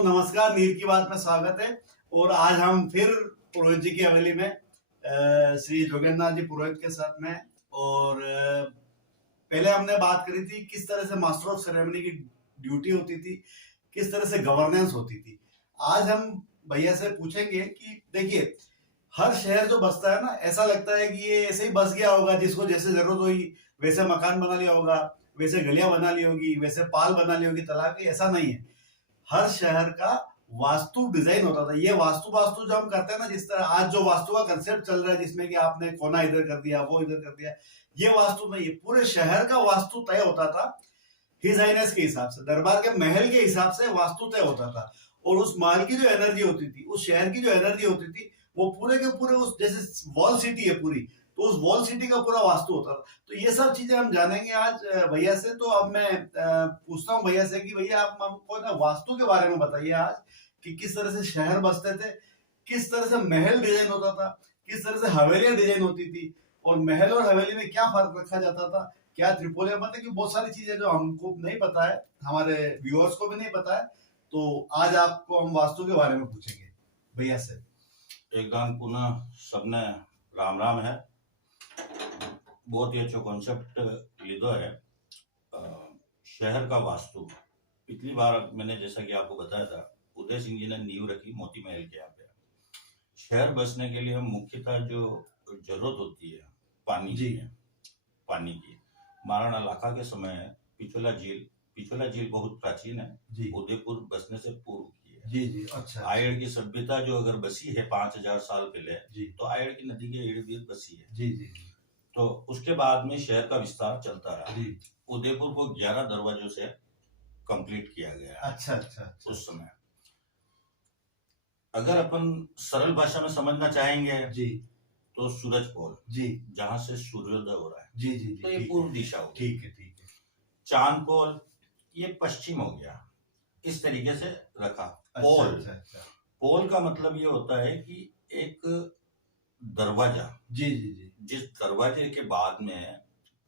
दोस्तों नमस्कार, नीर की बात में स्वागत है। और आज हम फिर पुरोहित जी की हवेली में श्री जोगेंद्रनाथ जी पुरोहित के साथ में। और पहले हमने बात करी थी किस तरह से मास्टर ऑफ सेरेमनी की ड्यूटी होती थी, किस तरह से गवर्नेंस होती थी। आज हम भैया से पूछेंगे कि देखिए, हर शहर जो बसता है ना, ऐसा लगता है कि ये ऐसे ही बस गया होगा, जिसको जैसे जरूरत हुई वैसे मकान बना लिया होगा, वैसे गलियां बना ली होगी, वैसे पाल बना ली होगी तालाब की। ऐसा नहीं है। हर शहर का वास्तु डिजाइन होता था। ये वास्तु जो हम करते हैं ना, जिस तरह आज जो वास्तु का कंसेप्ट चल रहा है, जिसमें कि आपने कोना इधर कर दिया, वो इधर कर दिया, ये वास्तु नहीं है। पूरे शहर का वास्तु तय होता था हिज हाइनेस के हिसाब से, दरबार के महल के हिसाब से वास्तु तय होता था। और उस महल की जो एनर्जी होती थी, उस शहर की जो एनर्जी होती थी, वो पूरे के पूरे उस, जैसे वॉल सिटी है पूरी, तो उस वॉल सिटी का पूरा वास्तु होता था। तो ये सब चीजें हम जानेंगे आज भैया से। तो अब मैं पूछता हूँ भैया से कि भैया आप हमको ना वास्तु के बारे में बताइए आज, कि किस तरह से शहर बसते थे, किस तरह से महल डिजाइन होता था, किस तरह से हवेलियां डिजाइन होती थी, और महल और हवेली में क्या फर्क रखा जाता था, क्या त्रिपोलिया, मतलब कि बहुत सारी चीजें जो हमको नहीं पता है, हमारे व्यूअर्स को भी नहीं पता है। तो आज आपको हम वास्तु के बारे में पूछेंगे भैया से। एकदम पुनः सबने राम राम है। बहुत ही अच्छा कॉन्सेप्ट लीधो है शहर का वास्तु। पिछली बार मैंने जैसा कि आपको बताया था, उदय सिंह जी ने नींव रखी मोती महल के यहाँ पे। शहर बसने के लिए हम मुख्यतः जो जरूरत होती है पानी की, महाराणा लाखा के समय पिछोला झील बहुत प्राचीन है, उदयपुर बसने से पूर्व की है। जी, अच्छा। आयड़ की सभ्यता जो अगर बसी है 5000 साल पहले, तो आयड़ की नदी के इर्द गिर्द बसी है। जी। तो उसके बाद में शहर का विस्तार चलता रहा। उदयपुर को 11 दरवाजों से कंप्लीट किया गया। अच्छा। उस समय अगर अपन सरल भाषा में समझना चाहेंगे तो सूरज पोल, जहां से सूर्योदय हो रहा है, तो ये पूर्व दिशा होगी। ठीक है। चांद पोल ये पश्चिम हो गया। इस तरीके से रखा। पोल पोल का मतलब ये होता है कि एक दरवाजा, जिस दरवाजे के बाद में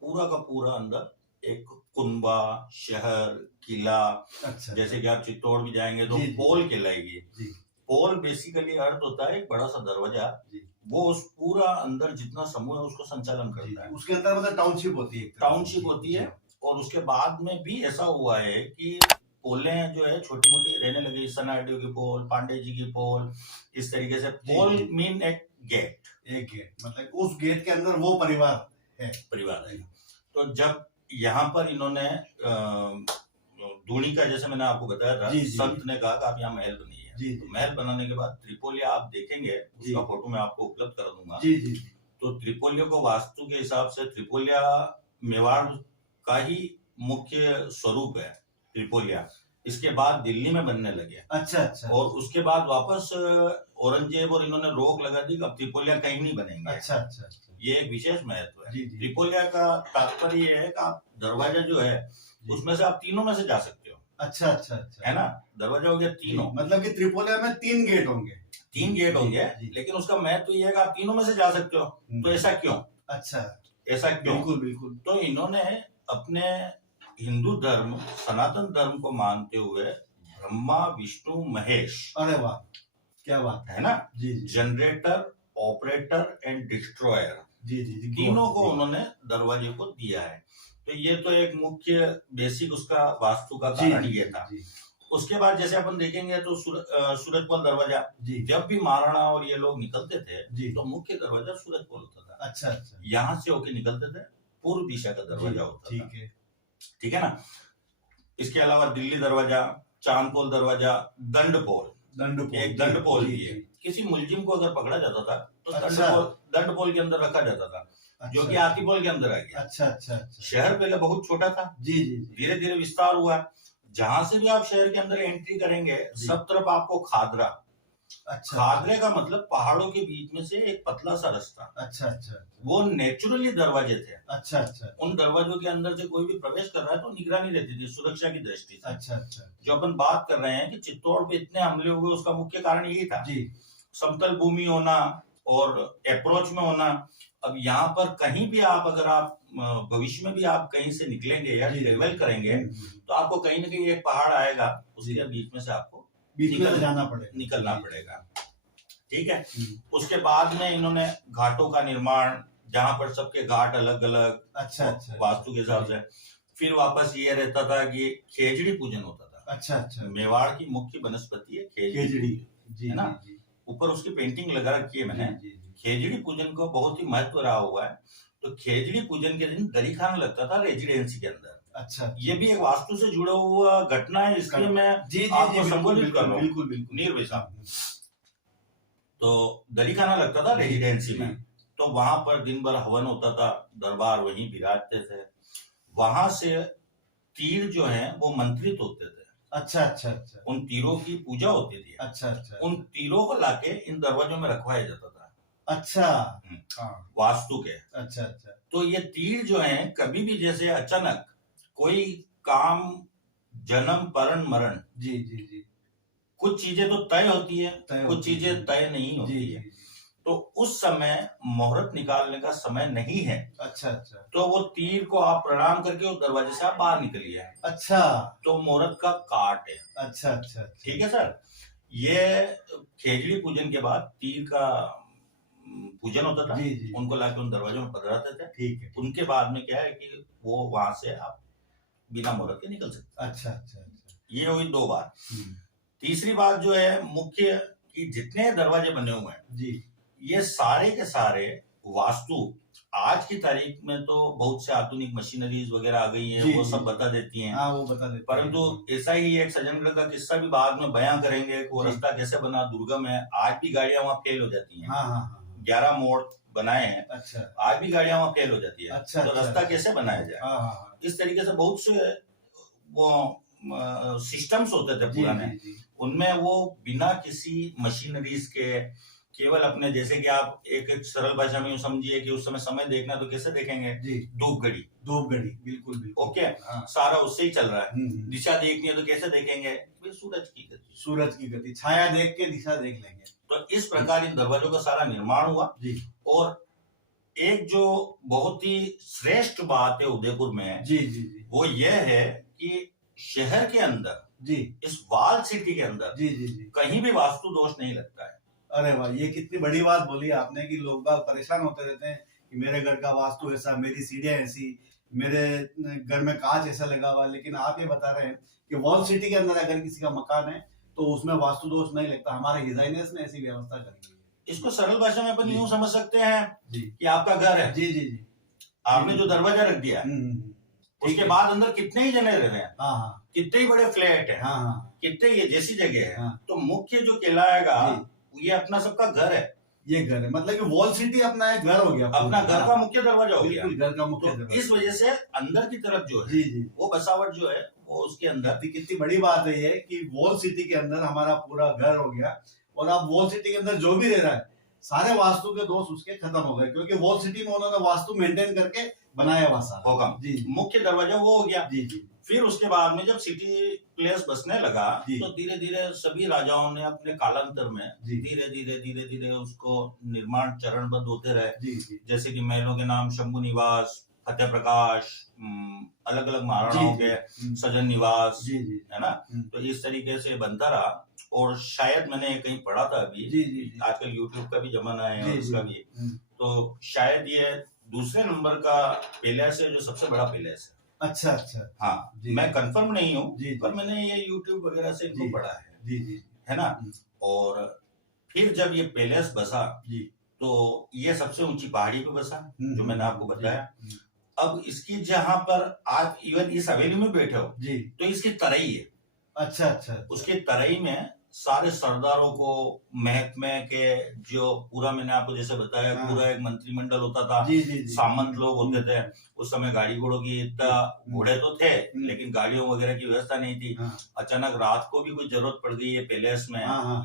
पूरा का पूरा अंदर एक कुनबा, शहर, किला, जैसे कि आप चित्तौड़ भी जाएंगे तो पोल कहलाएगी। पोल बेसिकली अर्थ होता है एक बड़ा सा दरवाजा, वो उस पूरा अंदर जितना समूह है उसको संचालन करता है। उसके अंदर मतलब टाउनशिप होती है। और उसके बाद में भी ऐसा हुआ है कि पोलें जो है छोटी मोटी रहने लगी। सनाडियो की पोल, पांडे जी की पोल, इस तरीके से। पोल मीन एक गेट, मतलब उस गेट के अंदर वो परिवार है। तो जब यहाँ पर इन्होंने दूनी का, जैसे मैंने आपको बताया था, संत ने कहा कि आप यहाँ महल बनाइए। तो महल बनाने के बाद त्रिपोलिया आप देखेंगे, उसका फोटो मैं आपको उपलब्ध करा दूंगा। तो त्रिपोलिया को वास्तु के हिसाब से, त्रिपोलिया मेवाड़ का ही मुख्य स्वरूप है त्रिपोलिया। इसके बाद दिल्ली में बनने लगे। अच्छा। और उसके बाद वापस औरंगजेब और इन्होंने रोक लगा दी कि अब त्रिपोलिया कहीं नहीं बनेंगे। अच्छा। ये एक विशेष महत्व है। त्रिपोलिया का तात्पर्य ये है कि आप दरवाजा जो है उसमें से आप तीनों में से जा सकते हो। अच्छा। है ना, दरवाजा हो गया तीनों। मतलब कि त्रिपोलिया में 3 गेट होंगे। लेकिन उसका महत्व ये है कि आप तीनों में से जा सकते हो। तो ऐसा क्यों? ऐसा क्यों? बिल्कुल। तो इन्होंने अपने हिंदू धर्म, सनातन धर्म को मानते हुए ब्रह्मा, विष्णु, महेश, अरे वाह क्या बात है ना, जनरेटर, ऑपरेटर एंड डिस्ट्रॉयर, तीनों को उन्होंने दरवाजे को दिया है। तो ये तो एक मुख्य बेसिक उसका वास्तु का कारण ये था। उसके बाद जैसे अपन देखेंगे तो सूरजपोल दरवाजा, जब भी महाराणा और ये लोग निकलते थे तो मुख्य दरवाजा सूरजपोल होता था। अच्छा। यहाँ से होके निकलते थे, पूर्व दिशा का दरवाजा होता था। ठीक है ना। इसके अलावा दिल्ली दरवाजा, चांदपोल दरवाजा, दंडपोल, एक दंडपोल भी है। किसी मुलजिम को अगर पकड़ा जाता था तो दंडपोल के अंदर रखा जाता था, जो कि आतिपोल के अंदर आ गया। अच्छा। शहर पहले बहुत छोटा था, धीरे धीरे विस्तार हुआ। जहां से भी आप शहर के अंदर एंट्री करेंगे, सब तरफ आपको खादरा। खादरे का मतलब पहाड़ों के बीच में से एक पतला सा रास्ता। अच्छा। वो नेचुरली दरवाजे थे। अच्छा। उन दरवाजों के अंदर से कोई भी प्रवेश कर रहा है तो निगरानी रहती थी सुरक्षा की दृष्टि से। अच्छा। जो अपन बात कर रहे हैं कि चित्तौड़ पे इतने हमले हुए, उसका मुख्य कारण यही था। समतल भूमि होना और अप्रोच में होना। अब यहाँ पर कहीं भी आप, अगर आप भविष्य में भी आप कहीं से निकलेंगे या ट्रेवल करेंगे तो आपको कहीं ना कहीं एक पहाड़ आएगा, उसके बीच में से आपको बीच में तो जाना पड़ेगा, निकलना पड़ेगा। ठीक है। उसके बाद में इन्होंने घाटों का निर्माण, जहां पर सबके घाट अलग अलग अच्छा अच्छा वास्तु के हिसाब से। फिर वापस ये रहता था कि खेजड़ी पूजन होता था। अच्छा अच्छा। मेवाड़ की मुख्य वनस्पति है खेजड़ी, जी है ना? जी, ऊपर उसकी पेंटिंग लगा रखी है मैंने। जी, जी, खेजड़ी पूजन को बहुत ही महत्व रहा हुआ है। तो खेजड़ी पूजन के दिन दरी खाना लगता था रेजिडेंसी के अंदर। अच्छा, ये भी एक वास्तु से जुड़ा हुआ घटना है, इसलिए मैं आपको संबोधित कर रहा हूँ। बिल्कुल बिल्कुल नीरव साहब, तो दरी खाना लगता था रेजिडेंसी में, तो वहां पर दिन भर हवन होता था, दरबार वहीं विराजते थे। वहां से तीर जो है वो मंत्रित होते थे। अच्छा अच्छा अच्छा। उन तीरों की पूजा होती थी। अच्छा अच्छा। उन तीरों को लाके इन दरवाजों में रखवाया जाता था। अच्छा, हाँ, वास्तु के। अच्छा अच्छा। तो ये तीर जो है कभी भी जैसे अचानक कोई काम, जन्म, परण, मरण, जी जी जी, कुछ चीजें तो तय होती है, कुछ चीजें तय नहीं होती है। तो उस समय मुहूर्त निकालने का समय नहीं है। अच्छा अच्छा। तो वो तीर को आप प्रणाम करके उस दरवाजे से आप बाहर निकलिए। अच्छा, तो मुहूर्त का काट है। अच्छा अच्छा। ठीक है सर। ये खेजड़ी पूजन के बाद तीर का पूजन होता था। जी जी, उनको लाके उन दरवाजों में पधराते थे। ठीक है। उनके बाद में क्या है कि वो वहां से आप बिना मुहूर्त के निकल सकते। अच्छा अच्छा अच्छा। ये हुई 2 बात। तीसरी बात जो है मुख्य, कि जितने दरवाजे बने हुए हैं जी, ये सारे के सारे वास्तु आज की तारीख में तो बहुत से आधुनिक मशीनरीज वगैरह आ गई हैं, वो सब बता देती हैं। हाँ, वो बता देती हैं। परंतु ऐसा ही एक सज्जनगढ़ का किस्सा भी बाद में बयां करेंगे कि वो रास्ता कैसे बना, दुर्गम है, आज भी गाड़ियां वहां फेल हो जाती हैं। हाँ हाँ, 11 मोड़ बनाए हैं, अच्छा, आज भी गाड़ियां वहां फेल हो जाती है। अच्छा, तो रास्ता कैसे बनाया जाए? हाँ हाँ, इस तरीके से बहुत से वो सिस्टम्स होते थे पुराने, उनमें वो बिना किसी मशीनरीज के, केवल अपने, जैसे कि आप एक सरल भाषा में समझिए कि उस समय समय देखना तो कैसे देखेंगे? धूप घड़ी, बिल्कुल बिल्कुल, ओके, सारा उससे ही चल रहा है। दिशा देखनी है तो कैसे देखेंगे? सूरज की गति, छाया देख के दिशा देख लेंगे। तो इस प्रकार इन दरवाजों का सारा निर्माण हुआ। और एक जो बहुत ही श्रेष्ठ बात है उदयपुर में, वो यह है कि शहर के अंदर, इस वाल सिटी के अंदर कहीं भी वास्तु दोष नहीं लगता है। अरे वाह, ये कितनी बड़ी बात बोली आपने कि लोग बाग परेशान होते रहते हैं कि मेरे घर का वास्तु ऐसा, मेरी सीढ़ियां ऐसी, मेरे घर में कांच ऐसा लगा हुआ। लेकिन आप ये बता रहे हैं कि वॉल सिटी के अंदर अगर किसी का मकान है तो उसमें वास्तु दोष नहीं लगता, हमारे डिजाइनर्स ने ऐसी व्यवस्था करी है। इसको सरल भाषा में अपन यूं समझ सकते हैं कि आपका घर है, आपने जो दरवाजा रख दिया, उसके बाद अंदर कितने ही जने रह रहे हैं, कितने ही बड़े फ्लैट है, कितने ये जैसी जगह है, तो मुख्य जो कहलाएगा ये अपना सबका घर है। ये घर है, मतलब कि वॉल सिटी अपना एक घर हो गया, अपना घर का मुख्य दरवाजा हो गया, घर का मुख्य दरवाजा। इस वजह से अंदर की तरफ जो है वो बसावट जो है वो उसके अंदर, कितनी बड़ी बात है ये कि वॉल सिटी के अंदर हमारा पूरा घर हो गया। और अब वॉल सिटी के अंदर जो भी रह रहा है सारे वास्तु के दोष उसके खत्म हो गए, क्योंकि वॉल सिटी में उन्होंने वास्तु मेंटेन करके बनाया हुआ सारा होगा। मुख्य दरवाजा वो हो गया। फिर उसके बाद में जब सिटी प्लेस बसने लगा तो धीरे धीरे सभी राजाओं ने अपने कालांतर में धीरे धीरे उसको निर्माण चरणबद्ध होते रहे। जैसे कि महलों के नाम शंभु निवास, फतेह प्रकाश, अलग अलग महाराणाओं के सजन निवास, है ना। तो इस तरीके से बनता रहा। और शायद मैंने कहीं पढ़ा था अभी, आजकल यूट्यूब का भी जमाना है और इसका भी, तो शायद ये दूसरे नंबर का पैलेस है जो सबसे बड़ा पैलेस है। अच्छा अच्छा, हाँ, मैं कंफर्म नहीं हूँ, पर मैंने ये यूट्यूब वगैरह से इनको पढ़ा है ना। और फिर जब ये पैलेस बसा तो ये सबसे ऊंची पहाड़ी पे बसा, जो मैंने आपको बताया। अब इसकी जहां पर आप इवन इस हवेली में बैठे हो तो इसकी तराई है। अच्छा अच्छा, उसकी तराई में सारे सरदारों को, महकमे के जो पूरा, मैंने आपको जैसे बताया, पूरा एक मंत्रिमंडल होता था, सामंत लोग होते थे। उस समय गाड़ी घोड़ों की इतना, घोड़े तो थे लेकिन गाड़ियों वगैरह की व्यवस्था नहीं थी। अचानक रात को भी कोई जरूरत पड़ गई है पैलेस में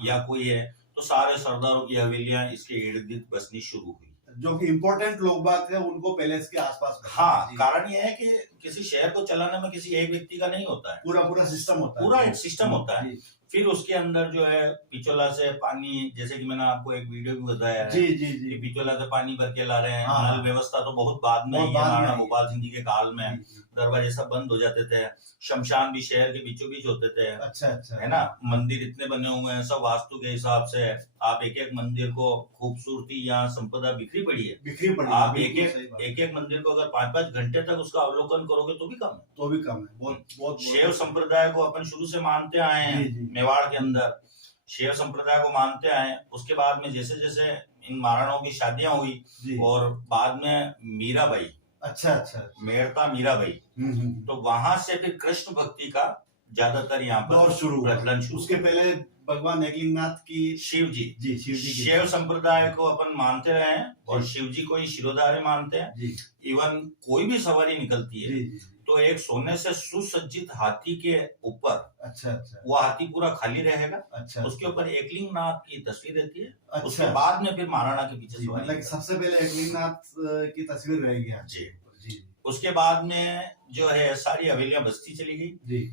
या कोई है, तो सारे सरदारों की हवेलियां इसके इर्द गिर्द बसनी शुरू हुई। जो कि इम्पोर्टेंट लोग बात है उनको पैलेस के आसपास। हाँ, कारण यह है कि किसी शहर को चलाने में किसी एक व्यक्ति का नहीं होता है, पूरा सिस्टम होता है, पूरा एक सिस्टम होता है। फिर उसके अंदर जो है पिचोला से पानी, जैसे कि मैंने आपको एक वीडियो भी बताया है जी जी जी कि पिचोला से पानी भर के ला रहे हैं। हाँ, नल व्यवस्था तो बहुत बाद में बहुत ही है, बाद में महाराणा आई है। भोपाल सिंह जी के काल में जी, जी। दरवाजे सब बंद हो जाते थे, शमशान भी शहर के बीचों बीच होते थे, अच्छा अच्छा है ना। मंदिर इतने बने हुए हैं सब वास्तु के हिसाब से है। आप एक एक मंदिर को, खूबसूरती यहाँ संपदा बिखरी पड़ी है, बिखरी पड़ी है, आप बिल्कुल सही बात है। एक मंदिर को अगर 5-5 घंटे तक उसका अवलोकन करोगे तो भी कम है। तो भी कम है, बहुत बहुत शैव संप्रदाय को अपन शुरू से मानते आए हैं। जी, जी। मेवाड़ के अंदर शैव संप्रदाय को मानते आए हैं। उसके बाद में जैसे जैसे इन महाराणाओं की शादियां हुई जी। और बाद में मीराबाई, अच्छा अच्छा मेड़ता मीराबाई, तो वहां से फिर कृष्ण भक्ति का ज्यादातर यहाँ दौर पर शुरू हुआ। प्रचलन शुरू उसके पहले भगवान एकलिंगनाथ की शिव जी शिव जी की शैव संप्रदाय को अपन मानते रहे हैं और जी। शिव जी को ही शिरोधार्य मानते हैं। जी इवन कोई भी सवारी निकलती है जी जी तो एक सोने से सुसज्जित हाथी के ऊपर, अच्छा अच्छा वो हाथी पूरा खाली रहेगा, अच्छा उसके ऊपर एकलिंगनाथ की तस्वीर रहती है। अच्छा। उसके बाद में फिर महाराणा के पीछे जी, सवारी मतलब निकलती सबसे पहले एकलिंगनाथ की तस्वीर रहेगी है। आज। जी जी उसके बाद में जो है सारी हवेलियां बस्ती चली गई। जी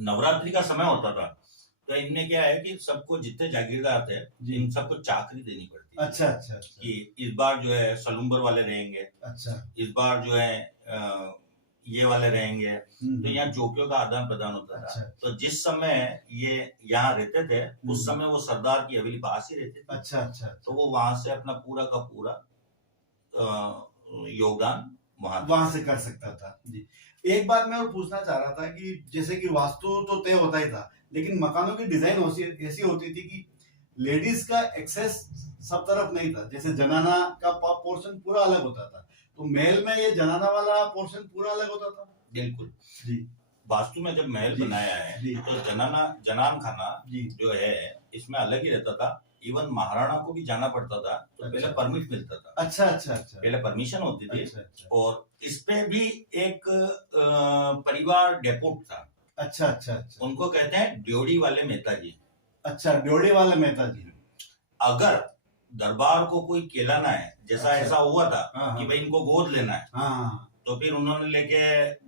नवरात्रि का समय होता था तो इनमें क्या है कि सबको जितने जागीरदार थे जी। इन सबको चाकरी देनी पड़ती है अच्छा अच्छा अच्छा कि इस बार जो है सलूम्बर वाले रहेंगे, अच्छा इस बार जो है ये वाले रहेंगे। तो यहाँ चौकियों का आदान प्रदान होता था। अच्छा। तो जिस समय ये यहाँ रहते थे उस समय वो सरदार की हवेली पास ही रहती थी। अच्छा अच्छा तो वो वहां से अपना पूरा का पूरा योगदान वहां से कर सकता था। जी एक बात मैं और पूछना चाह रहा था कि जैसे कि वास्तु तो तय होता ही था, लेकिन मकानों की डिजाइन ऐसी होती थी कि लेडीज का एक्सेस सब तरफ नहीं था। जैसे जनाना का पोर्शन पूरा अलग होता था, तो महल में ये जनाना वाला पोर्शन पूरा अलग होता था। बिल्कुल जी वास्तु में जब महल जी, बनाया है जी। तो जनान खाना जी जो है इसमें अलग ही रहता था। इवन महाराणा को भी जाना पड़ता था तो अच्छा। पहले परमिट मिलता था, अच्छा अच्छा अच्छा पहले परमिशन होती थी। अच्छा अच्छा और इस पे भी एक परिवार डेपुट था, अच्छा अच्छा अच्छा उनको कहते हैं ड्योढ़ी वाले मेहता जी। अच्छा ड्योढ़ी वाले मेहता जी। अगर दरबार को कोई केलाना है, जैसा अच्छा। ऐसा हुआ था हाँ, कि हाँ। भाई इनको गोद लेना है, हाँ तो फिर उन्होंने लेके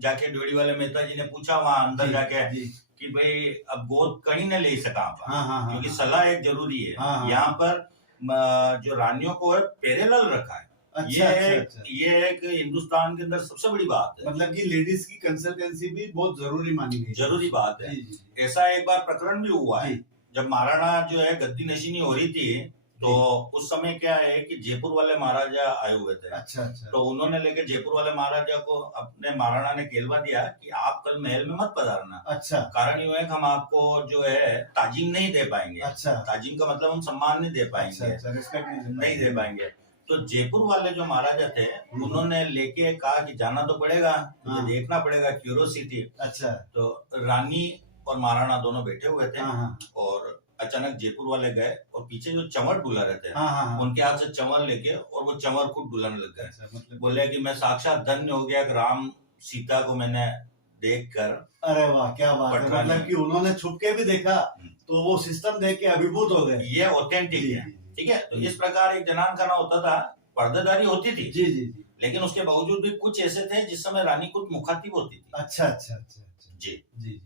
जाके ड्योढ़ी वाले मेहता जी ने पूछा वहां अंदर जी, जाके जी कि भाई अब गोद कहीं न ले सका आप, हाँ हाँ क्योंकि हाँ सलाह एक जरूरी है। हाँ, हाँ। यहाँ पर जो रानियों को है पैरेलल रखा है। अच्छा अच्छा अच्छा ये एक हिंदुस्तान के अंदर सबसे बड़ी बात है, मतलब कि लेडीज की कंसल्टेंसी भी बहुत जरूरी मानी गई। जरूरी बात है। जी जी जी ऐसा एक बार प्रकरण भी हुआ है जी। जब महाराणा जो है गद्दी नशीनी हो रही थी तो उस समय क्या है कि जयपुर वाले महाराजा आए हुए थे। अच्छा अच्छा तो उन्होंने लेके जयपुर वाले महाराजा को अपने महाराणा ने केलवा दिया कि आप कल महल में मत पधारना। अच्छा कारण ये है कि हम आपको जो है ताजीम नहीं दे पाएंगे। अच्छा ताजीम का मतलब हम सम्मान नहीं दे अच्छा पाएंगे, अच्छा रिस्पेक्ट नहीं दे पाएंगे। तो जयपुर वाले जो महाराजा थे उन्होंने लेके कहा कि जाना तो पड़ेगा, मुझे हाँ। देखना पड़ेगा, क्यूरियोसिटी। अच्छा तो रानी और महाराणा दोनों बैठे हुए थे हाँ हाँ और अचानक जयपुर वाले गए और पीछे जो चंवर डुला रहते हैं हाँ हाँ उनके हाथ से चंवर लेके और वो चंवर को डुलाने लग गए। अच्छा मतलब बोले कि मैं साक्षात धन्य हो गया कि राम सीता को मैंने देखकर। अरे वाह क्या बात है, पटरानी। मतलब कि उन्होंने छुप के भी देखा तो वो सिस्टम देख के अभिभूत हो गए। ये ऑथेंटिक जी है, जी ठीक है। तो इस प्रकार एक जनान खाना होता था, पर्देदारी होती थी, जी जी जी लेकिन उसके बावजूद भी कुछ ऐसे थे जिस समय रानी खुद मुखातिब होती थी। अच्छा अच्छा अच्छा अच्छा जी जी जी।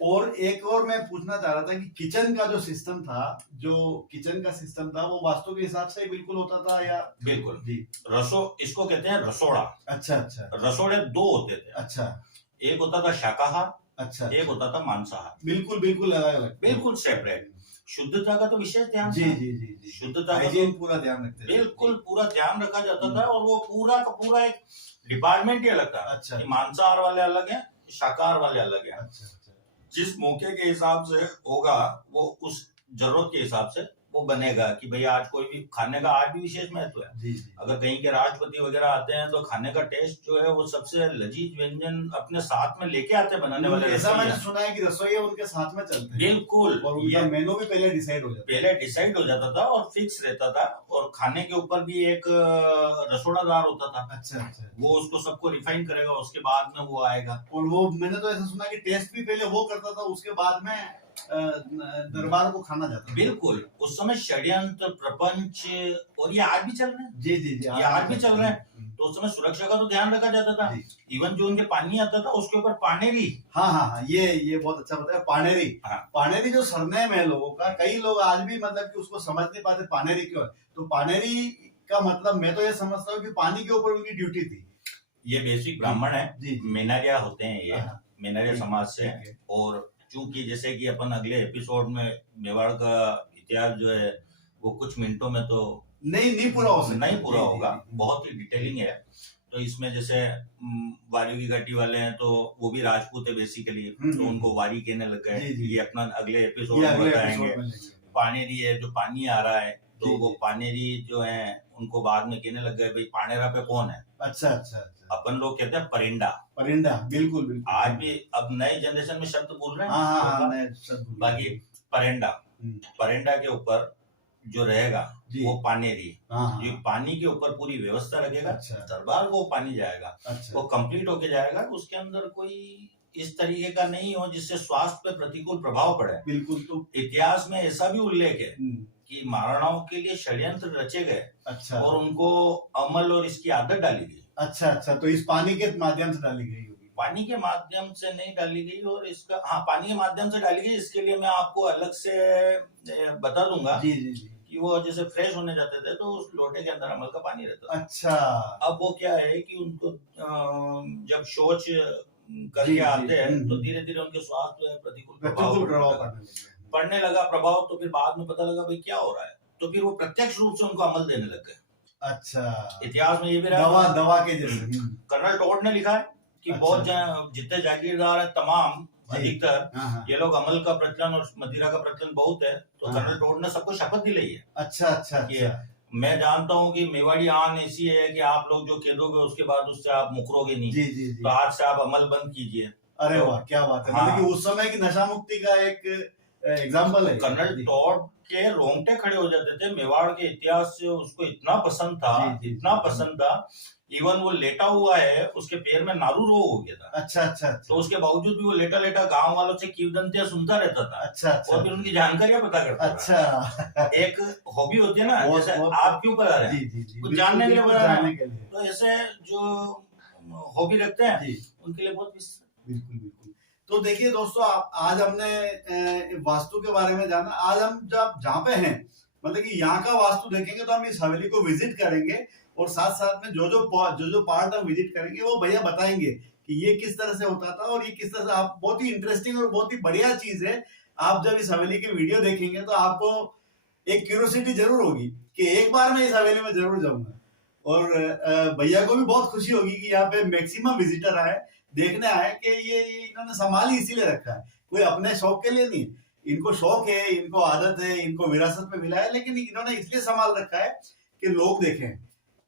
और एक और मैं पूछना चाह रहा था कि किचन का जो सिस्टम था, वो वास्तु के हिसाब से ही बिल्कुल होता था या? बिल्कुल जी इसको कहते हैं रसोड़ा। अच्छा अच्छा रसोड़े दो होते थे, अच्छा एक होता था शाकाहार, अच्छा एक होता था मांसाहार, बिल्कुल बिल्कुल अलग अलग बिल्कुल सेपरेट। शुद्धता का तो विशेष ध्यान जी था। जी जी जी शुद्धता का हाइजीन तो पूरा ध्यान रखते थे। बिल्कुल पूरा ध्यान रखा जाता था और वो पूरा का पूरा एक डिपार्टमेंट ही अलग था। अच्छा कि मांसाहार वाले अलग हैं, शाकाहार वाले अलग हैं। अच्छा अच्छा जिस मौके के हिसाब से होगा वो उस जरूरत के हिसाब से वो बनेगा कि भैया आज कोई भी खाने का आज भी विशेष महत्व है। जी जी अगर कहीं के राष्ट्रपति वगैरह आते हैं तो खाने का टेस्ट जो है वो सबसे लजीज व्यंजन अपने साथ में लेके आते हैं बनाने वाले ऐसा रसोइया। मैंने सुना है कि रसोईया उनके साथ में चलते हैं बिल्कुल, और उनका ये मेनू भी पहले डिसाइड हो जाता है। पहले डिसाइड हो जाता था और फिक्स रहता था और खाने के ऊपर भी एक रसोड़ादार होता था, अच्छा अच्छा वो उसको सबको रिफाइन करेगा, उसके बाद में वो आएगा। और वो मैंने तो ऐसा सुना कि टेस्ट भी पहले वो करता था, उसके बाद में दरबार को खाना जाता था। बिल्कुल, उस समय षड्यंत्र, प्रपंच, और ये आज भी चल रहे हैं। जी जी जी, ये आज भी चल रहे हैं। तो उस समय सुरक्षा का तो ध्यान रखा जाता था। इवन जो उनके पानी आता था उसके ऊपर पानेरी। हाँ हाँ हाँ, ये बहुत अच्छा बताया, पानेरी। हाँ। पानेरी जो सरनेम है लोगों का, कई लोग आज भी मतलब कि उसको समझ नहीं पाते पानेरी क्यों है। तो पानेरी का मतलब मैं तो ये समझता हूँ कि पानी के ऊपर उनकी ड्यूटी थी। ये बेसिक ब्राह्मण है, जी मेनारिया होते हैं ये, हाँ, मेनारिया समाज से। और चूंकि जैसे कि अपन अगले एपिसोड में मेवाड़ का इतिहास जो है वो कुछ मिनटों में तो नहीं पूरा हो सकता, नहीं पूरा होगा, बहुत ही डिटेलिंग है। तो इसमें जैसे वारी की घाटी वाले हैं तो वो भी राजपूत है बेसिकली, तो उनको वारी कहने लग गए। ये अपना अगले एपिसोड में बताएंगे। पानेरी है, जो पानी आ रहा है, तो वो पानेरी जो है उनको बाद में कहने लग गए भाई पानेरा पे कौन है। अच्छा अच्छा अच्छा। अपन लोग कहते हैं परिंदा। परिंदा, बिल्कुल बिल्कुल। आज भी अब नए जनरेशन में शब्द बोल रहे हैं। हाँ, नए शब्द। बाकी परिंदा, परिंदा के ऊपर जो रहेगा वो पानेरी। ये पानी के ऊपर पूरी व्यवस्था रखेगा। अच्छा। दरबार को पानी जाएगा। अच्छा। वो कंप्लीट होके जाएगा, उसके अंदर कोई इस तरीके का नहीं हो जिससे स्वास्थ्य पे प्रतिकूल प्रभाव पड़े। बिल्कुल। तो इतिहास में ऐसा भी उल्लेख है कि महाराणाओं के लिए षड्यंत्र रचे गए। अच्छा। और उनको अमल और इसकी आदत डाली गई। अच्छा अच्छा, तो इस पानी के माध्यम से डाली गई होगी। पानी के माध्यम से नहीं डाली गई, और इसका पानी के माध्यम से डाली गई। इसके लिए मैं आपको अलग से बता दूंगा। जी जी जी। कि वो जैसे फ्रेश होने जाते थे तो उस लोटे के अंदर अमल का पानी रहता था। अच्छा। अब वो क्या है कि उनको जब शौच करके आते हैं तो धीरे धीरे उनके स्वास्थ्य पे प्रतिकूल प्रभाव पड़ने लगा प्रभाव। तो फिर बाद में पता लगा भाई क्या हो रहा है, तो फिर वो प्रत्यक्ष रूप से उनको अमल देने लग गए। अच्छा। इतिहास में ये भी रहा, दवा के जैसे कर्नल टॉड ने लिखा है कि बहुत जितने जागीरदार है तमाम अधिकतर ये लोग अमल का प्रचलन और मदिरा का प्रचलन बहुत है। तो कर्नल टॉड ने सबको शपथ दिलाई है। अच्छा अच्छा। मैं जानता हूँ कि मेवाड़ी आन ऐसी है कि आप लोग जो खेदोगे उसके बाद उससे आप मुकरोगे नहीं। जी जी जी। तो आज से आप अमल बंद कीजिए। अरे वाह, क्या बात है। मतलब कि उस समय की नशा मुक्ति का एक एग्जाम्पल है। कर्नल टॉड के रोंगटे खड़े हो जाते थे। मेवाड़ के इतिहास से उसको इतना पसंद था, इतना पसंद था, इवन वो लेटा हुआ है, उसके पैर में नारू रोग हो गया था। अच्छा अच्छा। तो उसके बावजूद भी वो लेटा लेटा गांव वालों से किंवदंतियां सुनता रहता था। अच्छा अच्छा। और फिर उनकी जानकारियां पता करता था। अच्छा। एक हॉबी होती है ना, जैसे आप क्यों बता रहे हैं, कुछ जानने के लिए बता रहे हैं। तो ऐसे जो हॉबी रखते हैं उनके लिए बहुत बिल्कुल बिल्कुल। तो देखिए दोस्तों, आज हमने वास्तु के बारे में जाना। आज हम जब जहाँ पे हैं, मतलब कि यहाँ का वास्तु देखेंगे तो हम इस हवेली को विजिट करेंगे, और साथ साथ में जो पार्ट हम विजिट करेंगे वो भैया बताएंगे कि ये किस तरह से होता था और ये किस तरह से। आप बहुत ही इंटरेस्टिंग और बहुत ही बढ़िया चीज है। आप जब इस हवेली की वीडियो देखेंगे तो आपको एक क्यूरियोसिटी जरूर होगी कि एक बार मैं इस हवेली में जरूर जाऊंगा। और भैया को भी बहुत खुशी होगी कि यहाँ पे मैक्सिमम विजिटर आए, देखने आए कि ये इन्होंने संभाल ही इसीलिए रखा है, कोई अपने शौक के लिए नहीं। इनको शौक है, इनको आदत है, इनको विरासत में मिला है, लेकिन इन्होंने इसलिए संभाल रखा है कि लोग देखें,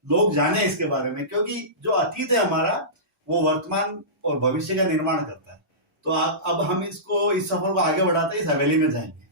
लोग जाने इसके बारे में। क्योंकि जो अतीत है हमारा, वो वर्तमान और भविष्य का निर्माण करता है। तो अब हम इस सफर को आगे बढ़ाते इस हवेली में जाएंगे।